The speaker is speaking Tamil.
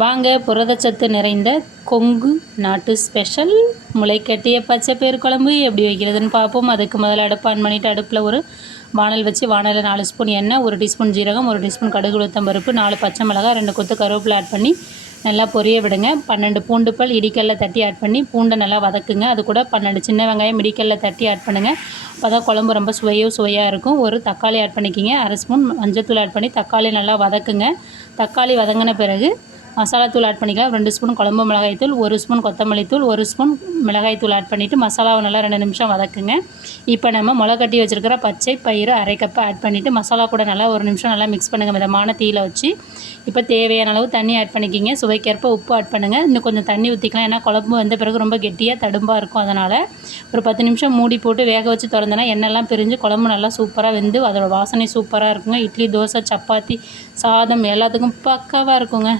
வாங்க புரதச்சத்து நிறைந்த கொங்கு நாட்டு ஸ்பெஷல் முளைக்கட்டிய பச்சைப்பயிறு குழம்பு எப்படி வைக்கிறதுன்னு பார்ப்போம். அதுக்கு முதல்ல அடுப்பு ஆன் பண்ணிவிட்டு அடுப்பில் ஒரு வானல் வச்சு வானலில் 4 ஸ்பூன் எண்ணெய், 1 டீஸ்பூன் ஜீரகம், 1 டீஸ்பூன் கடுகு உளுத்தம் பருப்பு, 4 பச்சை மிளகாய், 2 கொத்து கருவேப்பிலை ஆட் பண்ணி நல்லா பொரிய விடுங்க. 12 பூண்டு பல் இடிக்கல்ல தட்டி ஆட் பண்ணி பூண்டை நல்லா வதக்குங்க. அது கூட 12 சின்ன வெங்காயம் இடிக்கல்ல தட்டி ஆட் பண்ணுங்கள். அப்போ தான் குழம்பு ரொம்ப சுவையாக இருக்கும். ஒரு தக்காளி ஆட் பண்ணிக்கிங்க. 1/2 ஸ்பூன் மஞ்சத்தூள் ஆட் பண்ணி தக்காளி நல்லா வதக்குங்க. தக்காளி வதங்கின பிறகு மசாலாத்தூள் ஆட் பண்ணிக்கலாம். 2 ஸ்பூன் குழம்பு மிளகாய்த்தூள், 1 ஸ்பூன் கொத்தமல்லி தூள், 1 ஸ்பூன் மிளகாய்த்தூள் ஆட் பண்ணிவிட்டு மசாலாவை நல்லா 2 நிமிஷம் வதக்குங்க. இப்போ நம்ம முளைக்கட்டி வச்சுருக்கிற பச்சை பயிறு 1/2 கப்பு ஆட் பண்ணிவிட்டு மசாலா கூட நல்லா 1 நிமிஷம் நல்லா மிக்ஸ் பண்ணுங்கள் மிதமான தீயில் வச்சு. இப்போ தேவையான அளவு தண்ணி ஆட் பண்ணிக்கிங்க. சுவைக்கேற்ப உப்பு ஆட் பண்ணுங்கள். இன்னும் கொஞ்சம் தண்ணி ஊற்றிக்கலாம், ஏன்னா குழம்பு வந்த பிறகு ரொம்ப கெட்டியாக தடும்பாக இருக்கும். அதனால் ஒரு 10 நிமிஷம் மூடி போட்டு வேக வச்சு திறந்தோன்னா எண்ணெய்லாம் பிரிஞ்சு குழம்பு நல்லா சூப்பராக வெந்து அதோட வாசனை சூப்பராக இருக்குங்க. இட்லி, தோசை, சப்பாத்தி, சாதம் எல்லாத்துக்கும் பக்காவாக இருக்குங்க.